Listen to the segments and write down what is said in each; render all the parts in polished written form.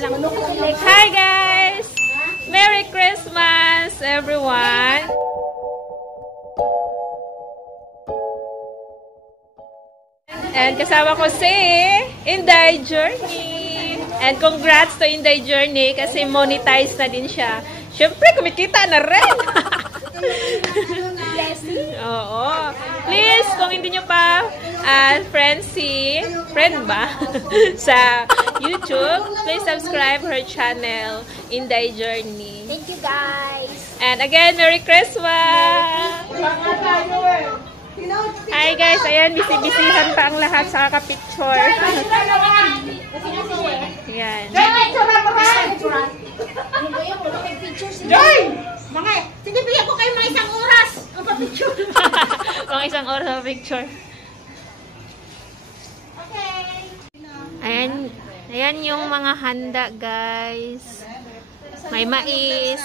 lang. Hi guys! Merry Christmas everyone! And kasama ko si Inday Journey. And congrats to Inday Journey kasi monetize na din siya. Siyempre, kumikita na rin! Oo. Please, kung hindi nyo pa friend ba? Sa YouTube, please subscribe her channel, Inday Journey. Thank you guys! And again, Merry Christmas! Hi guys, ayan, busy-busyhan pa ang lahat sa kakapicture. Ayan. Joy! Mga, sinibigyan ko kayo mga isang oras ang papicture. Mga isang oras ang picture. Okay. Ayan yung mga handa guys. May mais.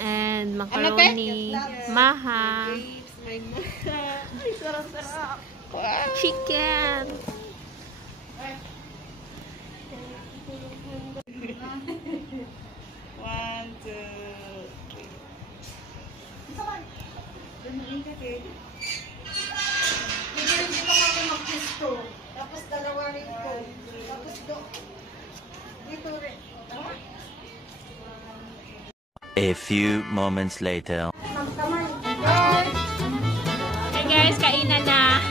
And macaroni. Maha. Chicken. One, two, three. Hindi pa kami mag-pisto. Tapos dalawa rin ko. Tapos dito rin. A few moments later. Hey guys, kainan na.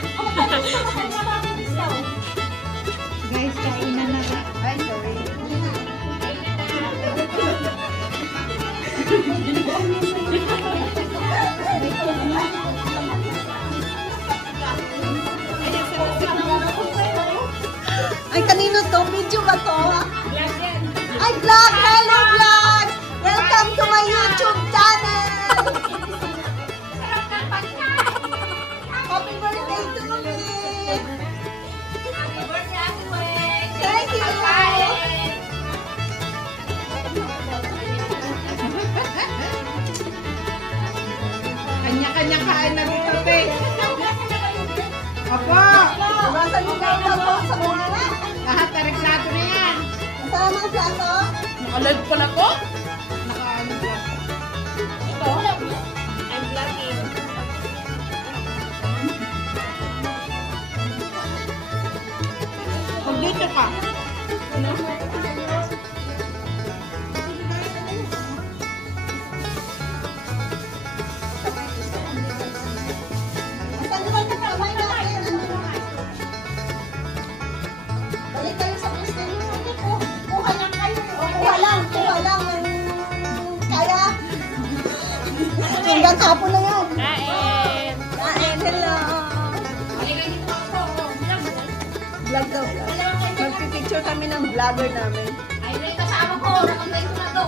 Guys, kainan na. Ay, sorry. Ay, kanino to? Video ba to? Ay, vlog! Hello, vlog! Welcome to my YouTube channel! Happy birthday to me! Happy birthday! Thank you! Kanya-kanya kain na dito, te. Opo! Bawasan mo kayo na po sa mga na. Lahat na reklado na yan. Kasama ang plato? Naka-live pala po? Naka-ano po? Ito? I'm vlogging. Pag dito ka. Saan naman kasama natin? Balik kayo sa gusto nyo. Kuha lang kayo. Kuha lang. Kaya. Hanggang hapon na yan. Kain. Kain, hello. Vlog daw. Magpipicture kami ng vlogger namin. Ay, may kasama ko. Nakapay ko na to.